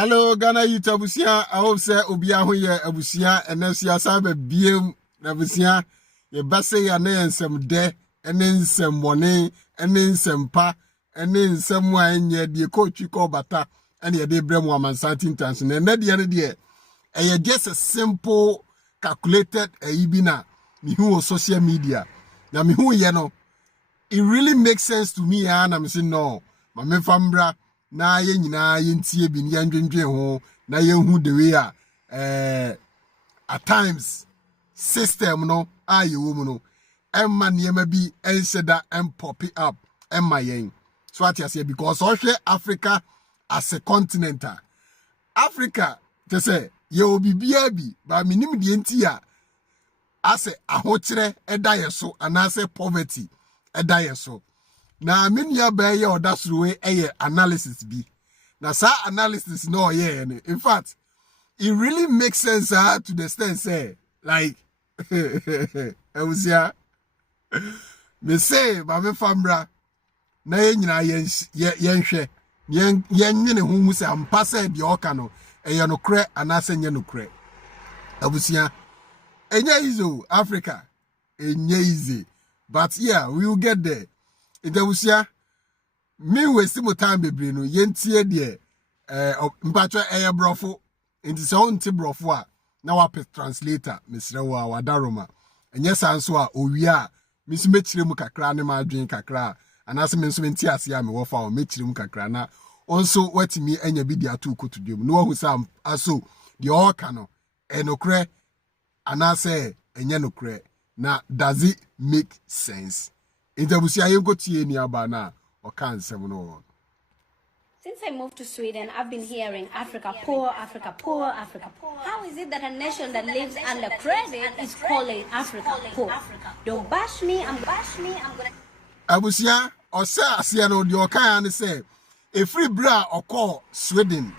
Hello, Ghana youth abusia. I hope say obia ho ye abusia enesia sabe biem na abusia ye base ya na ensem de ene nsem wone ene nsem pa ene nsem wa enye de coach ko bata ene ye de brem wa Mansanti International na de ne de just a simple calculated ibina me who social media na me who ye no it really makes sense to me and I'm saying no ma me fambra na ye nyina ye ntie bi ne ndwendwe ho na ye hu the way at times system no aye wo mu no emma niema bi ensheda em pop it up emma yen so at say because ohwe Africa as a continent Africa te say ye obibia bi ba minim de ntia ase ahokyere eda ye so anase poverty eda ye so na menya ba ye odasruwe analysis bi na sa analysis no ye in fact it really makes sense to the extent say like eusia me say ba me famra na ye nyina yenhwe yenwene hu se ampa say de oka no no kre anase nye no kre abusia enye easy Africa enye easy but yeah we will get there. Idawusia me waste mo time bebre no yentie de mpacho brofo nti se onti brofo a na wa translator mesre wa wadaroma enye sanso a owia misu mechire mu kakra ne ma adwen kakra anase me nso menti ase a me wo fa o mechire mu kakra na onso watimi anya bi dia to kotudwem no hu sam aso de oka no enokre anase enye nokre na does it make sense? Since I moved to Sweden, I've been hearing Africa poor, Africa poor, Africa poor. How is it that a nation that lives under credit is calling Africa poor? Don't bash me, I'm gonna... Abusia, or say, Asiano, the Okaya, say, a free bra or call Sweden.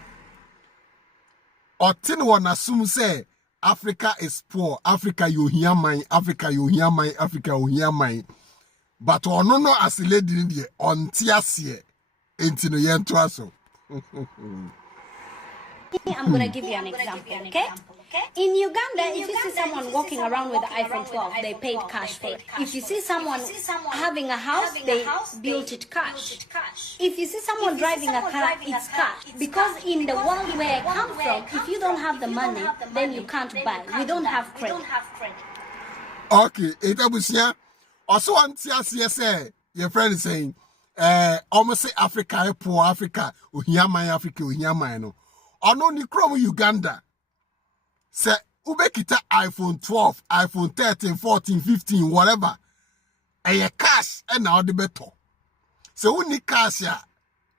Or tin one assume say, Africa is poor, Africa you hear mine, Africa you hear mine, Africa you hear mine. But ono no as a lady in the on tiasie into the yentuaso. I'm gonna give you an example, okay? In Uganda, if you see someone walking around with the iPhone 12, they paid cash for it. If you see someone having a house, they built it cash. If you see someone driving a car, it's cash. Because in the world where I come from, if you don't have the money, then you can't buy. We don't have credit. Okay, itabusia. Also, say your friend is saying, almost say Africa, poor Africa, Uhiyama Africa, Uhiyama no. Ono ni kromo Uganda. Say ubekita iPhone 12, iPhone 13, 14, 15, whatever. Eye cash and now the better. So uni cash ya.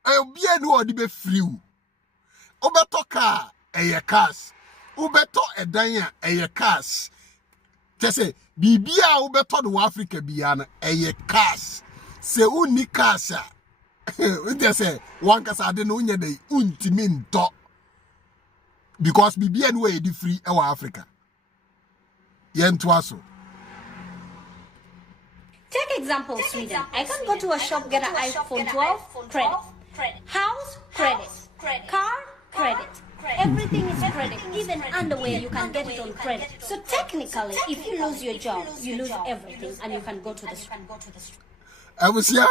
Be no the be free. Ubeto car, eye cash. Ubeto edanya, eye cash. Say bibia ubeto do Africa biana eye cash se uni cash we say one kasa de no nya dey untimi nto because bibia no e di free e wa Africa yento aso. Take example Sweden. I can go to a shop, get an iPhone 12, credit. House, credit. Car, credit. Everything is credit. Even underwear, you can get it on credit. So technically, if you lose your job, you lose everything, and you can go to the street. I was here,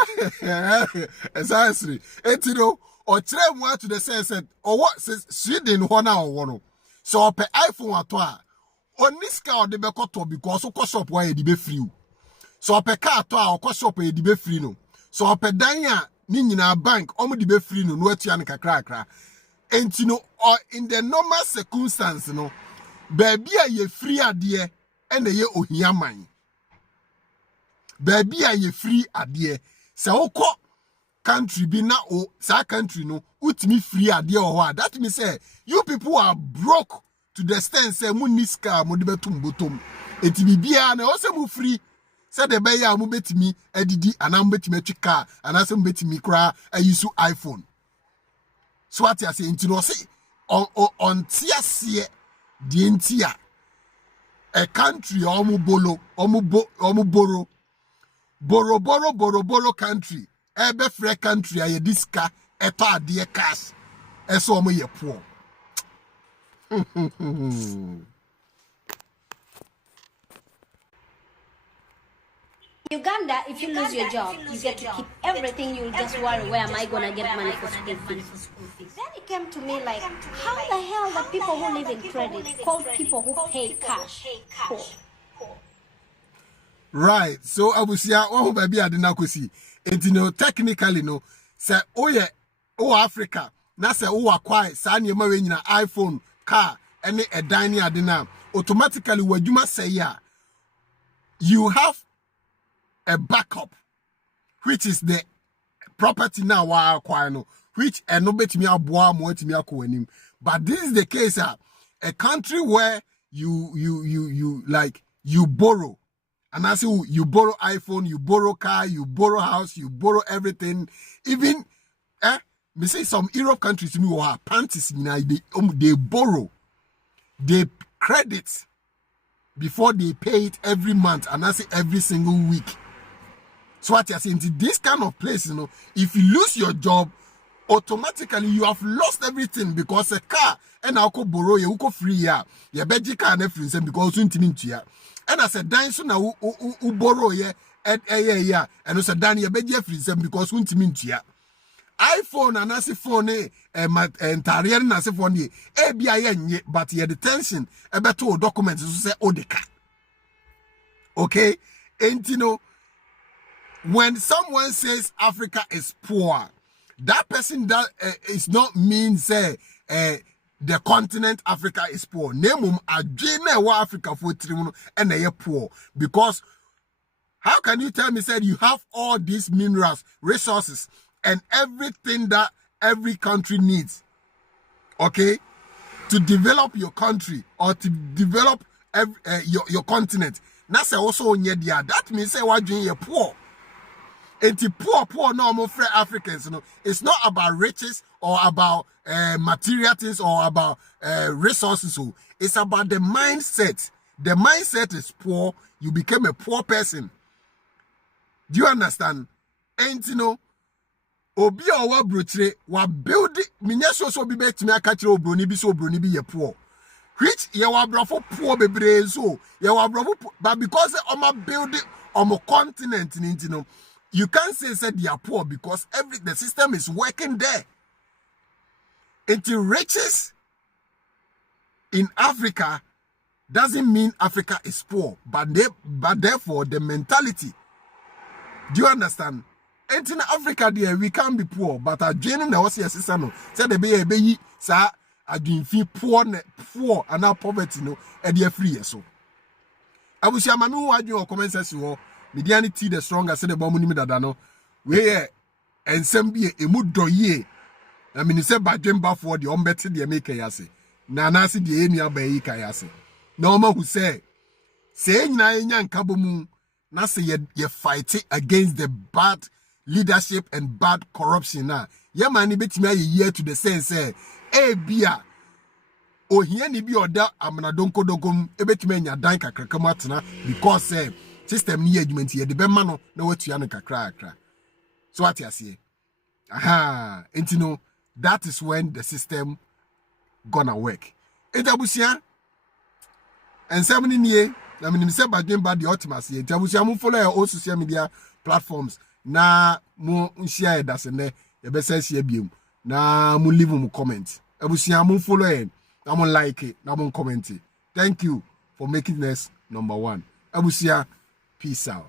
exactly. And you know, or try more to the sense or what says Sweden 1 hour one. So per iPhone at all. On this car, the bekoto because of course up why it be free. So per car at all, course up it be free no. So per danya, nina bank, almost be free no, no tianica cracker. And you know, or in the normal circumstance, you know, baby are ye free idea and the ye ohia mine. Baby are ye free idea. So country be na o sa country no utimi free idea or what. That means say you people are broke to the extent say muniska mo de betum bottom. Eti bibia na o se mo free. Say the be ya mo betimi edidi anam betimi twika anasem betimi kra use iPhone. So what you say into no say on tiasie di entia a country boro country ebe free country aye diska eto ade cash eso omo ye poor Uganda, if you lose your job, you get to keep everything. You'll just worry, where am I gonna get money for school fees? Then it came to me like, how the hell the people who live in credit called people who pay cash poor? Right. So abusia oh baby adina kosi. Enti no technically no say oh Africa na say oh acquire sa niema we nyina iPhone, car, any a dining adina automatically wadwuma say ya you have a backup, which is the property now wa acquire no, which no betimi aboa mo etimi akowanim. But this is the case a country where you like you borrow. And I say you borrow iPhone, you borrow car, you borrow house, you borrow everything. Even me say some Europe countries to me or panties they borrow, they credit before they pay it every month, and I say every single week. So what you're saying, this kind of place, you know, if you lose your job, automatically you have lost everything, because a car and I'll go borrow you go free ya. You beji car and everything because you intimate ya. And I said, Dan so now u borrow ye and I said, Dan you beji free because you intimate ya. iPhone and I say phone and Tarian and say phone ye but ye detention about two documents to say odeka. Okay, and you know, when someone says Africa is poor, that person that is not mean say the continent Africa is poor. Name adwene wa Africa for trimuno and they poor, because how can you tell me said you have all these minerals, resources, and everything that every country needs, okay, to develop your country or to develop your continent? That's also on there. That means say what you're poor. And the poor normal free Africans, you know, it's not about riches or about material things or about resources. So it's about the mindset. The mindset is poor. You became a poor person. Do you understand? And you know, obi owa brotre wa build minya so bi betimi akachire obroni bi so obroni bi ye poor. Which ye wa brofo poor bebre so ye wa brofo, but because oma build omo continent ni, you know, you can't say they are poor because the system is working there. Into riches in Africa doesn't mean Africa is poor, but therefore the mentality. Do you understand? And in Africa there we can't be poor, but our journey now was sister no said the be sa adwin fi poor and now poverty no e dey free so. Abusia mami wo adwin o comment section wo medianity the stronger said the bomb ni dada no we ensem bi emu doye. I mean say badwem ba for the ombete de make yase na na se de enu aba yi ka yase na o ma hu say nyina enya nkabo mu na say ye fight against the bad leadership and bad corruption na ye man betimi aye year to the sense say bia ohia ni bi oda amana donko dogom ebetimi anya dan kakrakam atena because system ni adwumenti ye de be ma no na watua no kakra. So what you say? Aha, and you know, that is when the system gonna work. Etabusia and 7 years, I mean, say by doing bad the ultimacy. Etabusia mo follow all social media platforms. Na mo share that and there. You better share biom. Na mo leave mo comment. Etabusia mo follow it. Na mo like it. Na mo comment it. Thank you for making this number one. Etabusia, peace out.